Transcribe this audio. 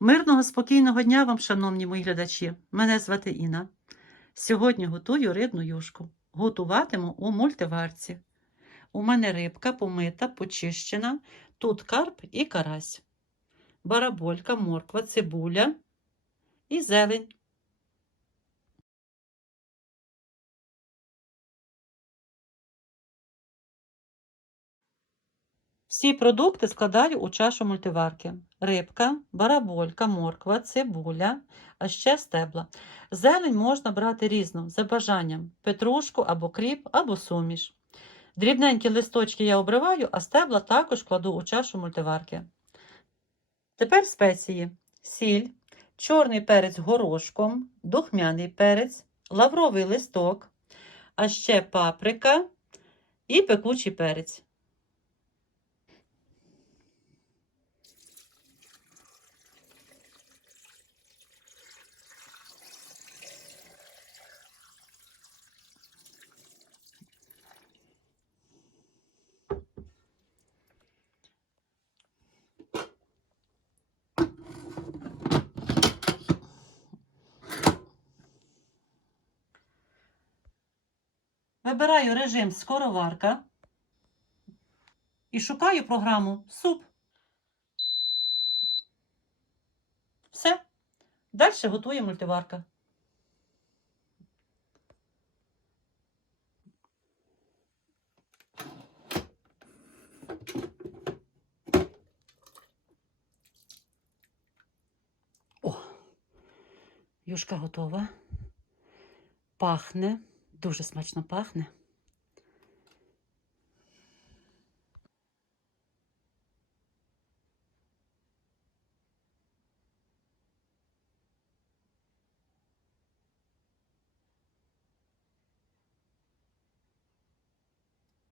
Мирного, спокійного дня вам, шановні мої глядачі. Мене звати Інна. Сьогодні готую рибну юшку. Готуватиму у мультиварці. У мене рибка помита, почищена. Тут карп і карась. Бараболька, морква, цибуля і зелень. Всі продукти складаю у чашу мультиварки: рибка, бараболька, морква, цибуля, а ще стебла. Зелень можна брати різну, за бажанням: петрушку або кріп, або суміш. Дрібненькі листочки я обриваю, а стебла також кладу у чашу мультиварки. Тепер спеції: сіль, чорний перець горошком, духмяний перець, лавровий листок, а ще паприка і пекучий перець. Вибираю режим скороварка і шукаю програму суп. Все. Далі готує мультиварка. О, юшка готова. Пахне, дуже смачно пахне.